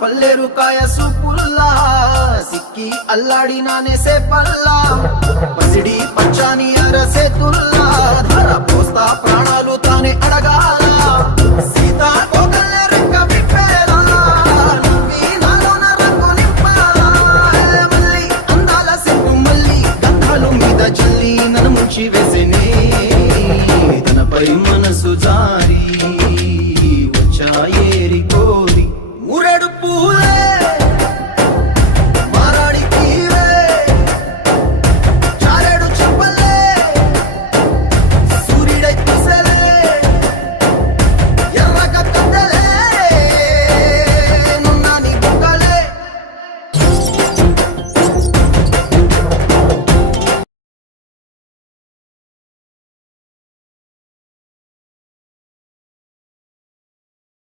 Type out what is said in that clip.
పల్లెరు కాయ సూపుల్లా సిక్కి అల్లాడినానే సేపల్లా పసిడి పచ్చాని అరసేతుల్లా ధర పోస్తా ప్రాణాలు తానే అడగాల సీతా కోకల్ల రెక్క విప్పేలా నువ్వి నాలోన రంగు నింపాలా మళ్ళీ అందాల సెట్టు మళ్ళీ గంధాలు మీద చల్లి నన్ను ముంచి వేసేనే తనపై మనసు జారి వచ్చాయే